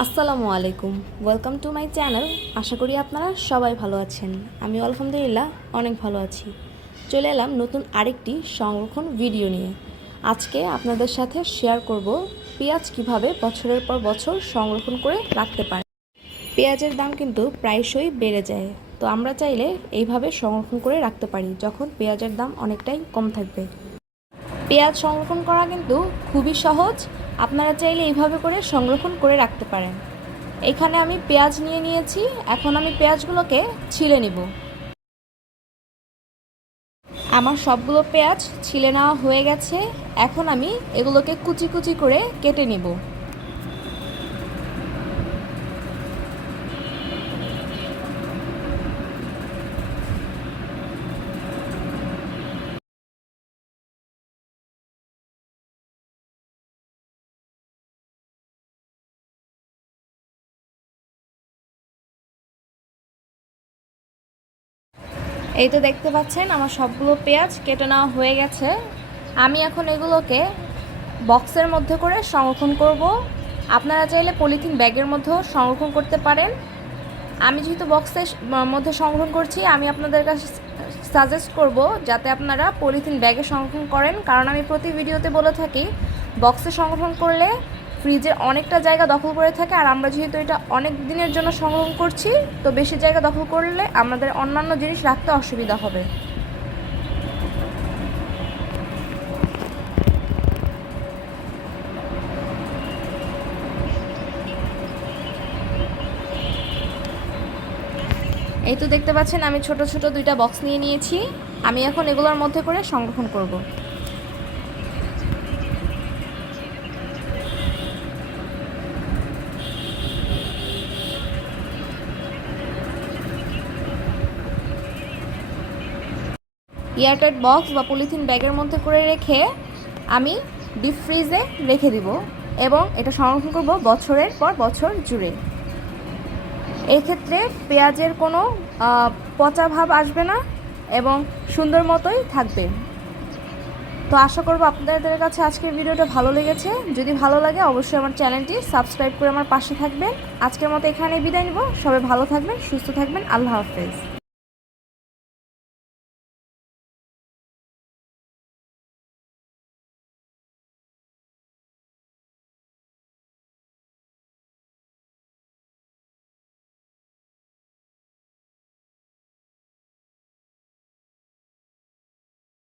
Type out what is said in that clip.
আসসালামু আলাইকুম, welcome to my channel. আশা করি আপনারা সবাই ভালো আছেন। আমি আলহামদুলিল্লাহ অনেক ভালো আছি। চলে এলাম নতুন আরেকটি সংরক্ষণ ভিডিও নিয়ে। আজকে আপনাদের সাথে শেয়ার করব পেঁয়াজ কিভাবে বছরের পর বছর সংরক্ষণ করে রাখতে পারে। পেঁয়াজের দাম কিন্তু প্রায়শই বেড়ে যায়, তো আমরা চাইলে এইভাবে সংরক্ষণ করে রাখতে পারি যখন পেঁয়াজের দাম অনেকটাই কম থাকবে। পেঁয়াজ সংরক্ষণ করা কিন্তু খুবই সহজ। আপনারা চাইলে এইভাবে করে সংরক্ষণ করে রাখতে পারেন। এখানে আমি পেঁয়াজ নিয়ে নিয়েছি, এখন আমি পেঁয়াজগুলোকে ছিলে নিব। আমার সবগুলো পেঁয়াজ ছিলে নেওয়া হয়ে গেছে। এখন আমি এগুলোকে কুচি কুচি করে কেটে নিব। এই তো দেখতে পাচ্ছেন আমার সবগুলো পেঁয়াজ কেটে নেওয়া হয়ে গেছে। আমি এখন এগুলোকে বক্সের মধ্যে করে সংরক্ষণ করব। আপনারা চাইলে পলিথিন ব্যাগের মধ্যেও সংরক্ষণ করতে পারেন। আমি যেহেতু বক্সের মধ্যে সংরক্ষণ করছি, আমি আপনাদের কাছে সাজেস্ট করব যাতে আপনারা পলিথিন ব্যাগে সংরক্ষণ করেন, কারণ আমি প্রতি ভিডিওতে বলে থাকি বক্সে সংরক্ষণ করলে ফ্রিজের অনেকটা জায়গা দখল করে থাকে, আর আমরা যেহেতু এটা অনেক দিনের জন্য সংরক্ষণ করছি, তো বেশি জায়গা দখল করলে আমাদের অন্যান্য জিনিস রাখতে অসুবিধা হবে। এই তো দেখতে পাচ্ছেন আমি ছোট ছোট দুইটা বক্স নিয়ে নিয়েছি। আমি এখন এগুলোর মধ্যে করে সংরক্ষণ করব। এয়ারটাইট বক্স বা পলিথিন ব্যাগের মধ্যে করে রেখে আমি ডিপ ফ্রিজে রেখে দিব এবং এটা সংরক্ষণ করব বছরের পর বছর জুড়ে। এক্ষেত্রে পেঁয়াজের কোনো পচা ভাব আসবে না এবং সুন্দর মতোই থাকবে। তো আশা করব আপনাদের কাছে আজকের ভিডিওটা ভালো লেগেছে। যদি ভালো লাগে অবশ্যই আমার চ্যানেলটি সাবস্ক্রাইব করে আমার পাশে থাকবেন। আজকের মতো এখানেই বিদায় নিব। সবাই ভালো থাকবেন, সুস্থ থাকবেন। আল্লাহ হাফেজ।